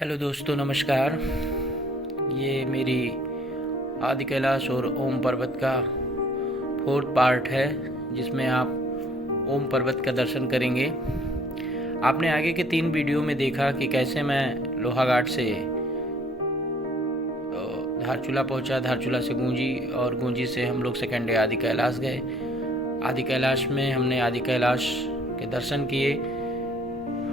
Hello दोस्तों, नमस्कार। ये मेरी आदि कैलाश और ओम पर्वत का 4th पार्ट है, जिसमें आप ओम पर्वत का दर्शन करेंगे। आपने आगे के 3 वीडियो में देखा कि कैसे मैं लोहाघाट से धारचूला पहुंचा, धारचूला से गूंजी और गूंजी से हम लोग सेकेंड डे आदि कैलाश गए। आदि कैलाश में हमने आदि कैलाश के दर्शन किए।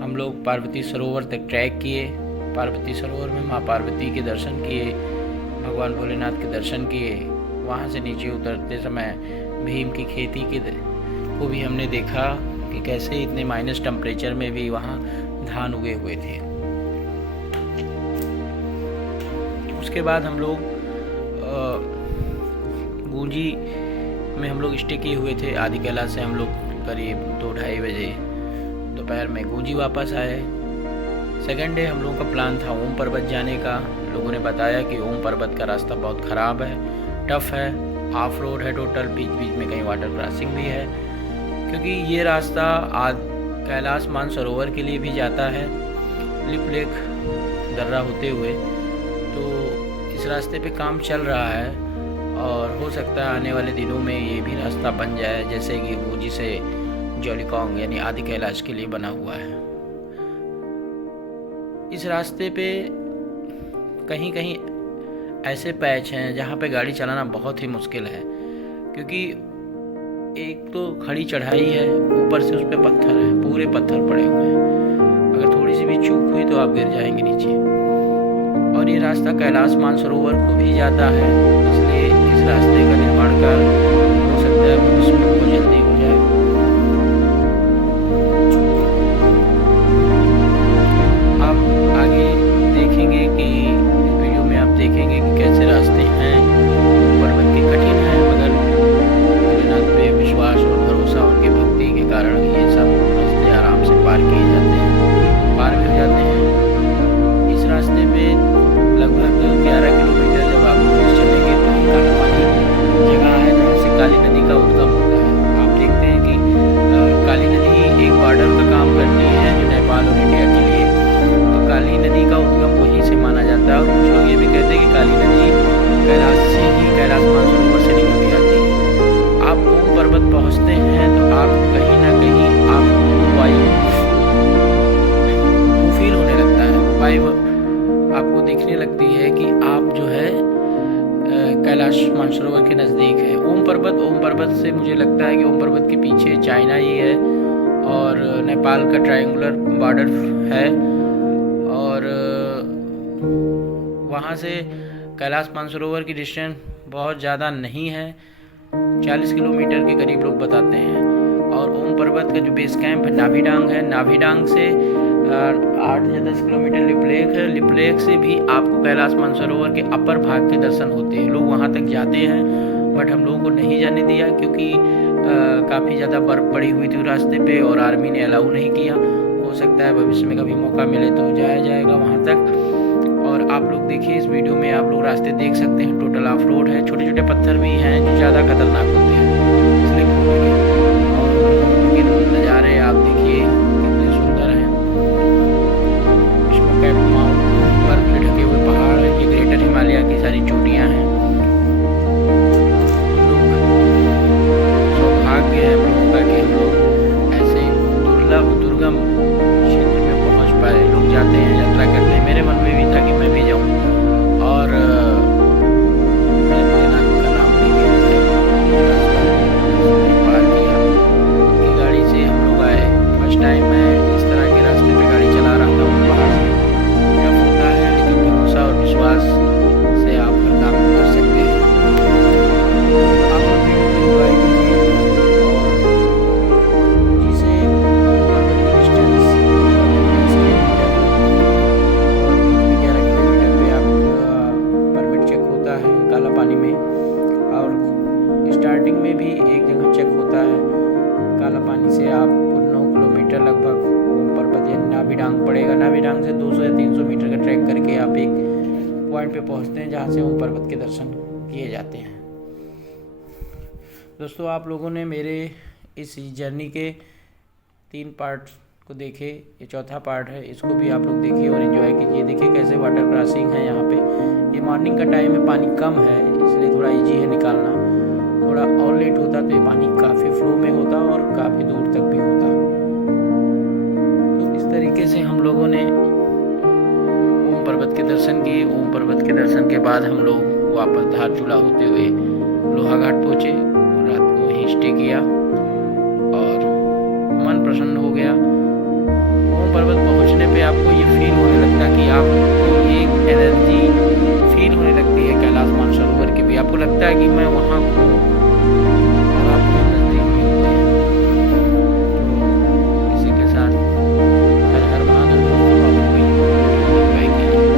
हम लोग पार्वती सरोवर तक ट्रैक किए। पार्वती सरोवर में माँ पार्वती के दर्शन किए, भगवान भोलेनाथ के दर्शन किए। वहाँ से नीचे उतरते समय भीम की खेती को भी हमने देखा कि कैसे इतने माइनस टेम्परेचर में भी वहाँ धान उगे हुए थे। उसके बाद हम लोग गूंजी में हम लोग स्टे किए हुए थे। आदि कैलाश से हम लोग करीब 2-2:30 बजे दोपहर में गूंजी वापस आए। सेकेंड डे हम लोगों का प्लान था ओम पर्वत जाने का। लोगों ने बताया कि ओम पर्वत का रास्ता बहुत ख़राब है, टफ़ है, ऑफ रोड है टोटल, बीच बीच में कहीं वाटर क्रॉसिंग भी है, क्योंकि ये रास्ता कैलाश मानसरोवर के लिए भी जाता है, लिप लेक दर्रा होते हुए। तो इस रास्ते पे काम चल रहा है और हो सकता है आने वाले दिनों में ये भी रास्ता बन जाए, जैसे कि गूंजी से जौलीकोंग यानी आदि कैलाश के लिए बना हुआ है। इस रास्ते पे कहीं कहीं ऐसे पैच हैं जहाँ पे गाड़ी चलाना बहुत ही मुश्किल है, क्योंकि एक तो खड़ी चढ़ाई है, ऊपर से उस पर पत्थर है, पूरे पत्थर पड़े हुए हैं। अगर थोड़ी सी भी चूक हुई तो आप गिर जाएंगे नीचे। और ये रास्ता कैलाश मानसरोवर को भी जाता है, इसलिए इस रास्ते का निर्माण कार्य हो सकता है भविष्य में बहुत जल्दी हो जाए। आप आगे देखेंगे कि इस वीडियो में आप देखेंगे कि कैसे रास्ते हैं, पर्वत के कठिन हैं, मगर भोलेनाथ पे विश्वास और भरोसा, उनके भक्ति के कारण ये सब रास्ते आराम से पार किए जाते हैं, पार भी हो जाते हैं। इस रास्ते पे लगभग 11 किलोमीटर जब आप चलेंगे तो काला पानी जगह है जहाँ से काली नदी का उद्गम होता है। आप देखते हैं कि काली नदी एक बॉर्डर का काम करती है जो नेपाल और इंडिया के लिए। तो काली नदी का उद्गम वहीं से माना जाता है, और कुछ लोग ये भी कहते हैं कि काली नदी कैलाश से ही, कैलाश मानसरोवर से निकल जाती है। आप ओम पर्वत पहुँचते हैं तो आप कहीं ना कहीं आपको वायु फील होने लगता है, वायु आपको दिखने लगती है कि आप जो है कैलाश मानसरोवर के नज़दीक है। ओम पर्वत से मुझे लगता है कि ओम पर्वत के पीछे चाइना ही है और नेपाल का ट्रायंगुलर बॉर्डर है, और वहाँ से कैलाश मानसरोवर की डिस्टेंस बहुत ज़्यादा नहीं है, 40 किलोमीटर के करीब लोग बताते हैं। और ओम पर्वत का जो बेस कैंप है नाभिडांग है, नाभिडांग से 8 या 10 किलोमीटर लिपलेख है। लिपलेख से भी आपको कैलाश मानसरोवर के अपर भाग के दर्शन होते हैं। लोग वहाँ तक जाते हैं, बट हम लोगों को नहीं जाने दिया, क्योंकि काफ़ी ज़्यादा बर्फ़ पड़ी हुई थी रास्ते पे और आर्मी ने अलाउ नहीं किया। हो सकता है भविष्य में कभी मौका मिले तो जाया जाएगा वहाँ तक। और आप लोग देखिए इस वीडियो में, आप लोग रास्ते देख सकते हैं, टोटल ऑफ रोड है, छोटे छोटे पत्थर भी हैं जो ज़्यादा खतरनाक होते हैं स्लिप होने के। और नज़ारे आप देखिए कितने सुंदर हैं। इसमें कैप माउंट, बर्फ से ढके हुए पहाड़, ये ग्रेटर हिमालय की सारी चोटियाँ हैं। सौभाग्य है हम लोगों का कि हम लोग ऐसे दुर्गम क्षेत्र में पहुंच पाए। लोग जाते हैं, यात्रा करते हैं, मेरे मन में भी था कि मैं भी जाऊं, और मैंने भोलेनाथ का नाम लेके पार किया। उनकी गाड़ी से हम लोग आए। फर्स्ट टाइम मैं इस तरह के रास्ते पे गाड़ी चला रहा था। पहाड़ में टफ होता है, लेकिन भरोसा और विश्वास से आप हर काम कर सकते हैं। आप लोग वीडियो को एंजॉय कीजिए। और जिसे पर्वत की डिस्टेंस 20 किलोमीटर और बीच में 11 किलोमीटर पे आपका परमिट चेक होता है काला पानी में, और स्टार्टिंग में भी एक जगह चेक होता है काला पानी से। आप 9 किलोमीटर लगभग ओम पर्वत यानी नाभिडांग पड़ेगा। नाभिडांग से 200 या 300 मीटर का ट्रैक करके आप एक पॉइंट पे पहुंचते हैं जहां से ओम पर्वत के दर्शन किए जाते हैं। दोस्तों, आप लोगों ने मेरे इस जर्नी के 3 पार्ट को देखे। ये चौथा पार्ट है, इसको भी आप लोग देखिए और एंजॉय कीजिए। देखिए कैसे वाटर क्रॉसिंग है यहाँ पे। ये मॉर्निंग का टाइम है, पानी कम है इसलिए थोड़ा इजी है निकालना। थोड़ा और लेट होता तो ये पानी काफ़ी फ्लो में होता और काफ़ी दूर तक भी होता। तो इस तरीके से हम लोगों ने ओम पर्वत के दर्शन किए। ओम पर्वत के दर्शन के बाद हम लोग वापस धारचूला होते हुए लोहाघाट पहुँचे और रात को वहीं स्टे किया और मन प्रसन्न हो गया। ओम पर्वत पहुँचने पे आपको ये फील होने लगता कि आपको एक एनर्जी फील होने लगती है कैलाश मानसरोवर की भी। आपको लगता है कि मैं वहाँ हूँ और आप बहुत नज़दीक भी होते हैं। तो इसी के साथ हर हर महादेव दोस्तों, आप लोग भी एंजॉय कीजिए।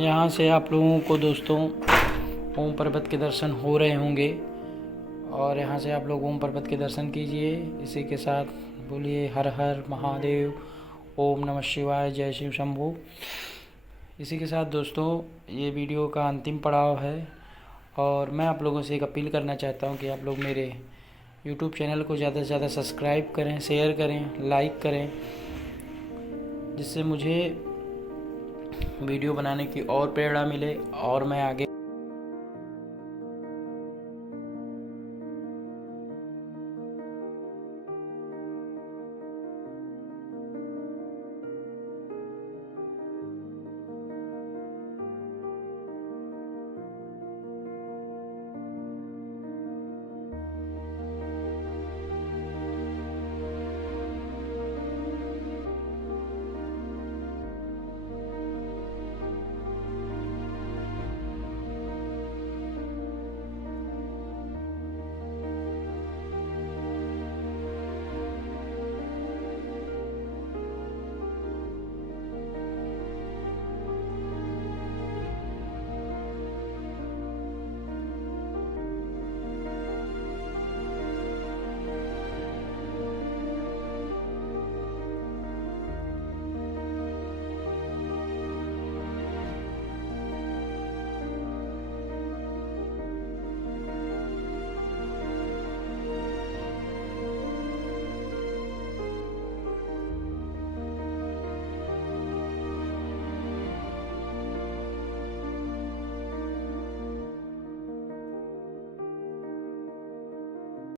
यहाँ से आप लोगों को दोस्तों ओम पर्वत के दर्शन हो रहे होंगे और यहाँ से आप लोग ओम पर्वत के दर्शन कीजिए। इसी के साथ बोलिए हर हर महादेव, ओम नमः शिवाय, जय शिव शंभू। इसी के साथ दोस्तों ये वीडियो का अंतिम पड़ाव है और मैं आप लोगों से एक अपील करना चाहता हूँ कि आप लोग मेरे YouTube चैनल को ज़्यादा से ज़्यादा सब्सक्राइब करें, शेयर करें, लाइक करें, जिससे मुझे वीडियो बनाने की और प्रेरणा मिले और मैं आगे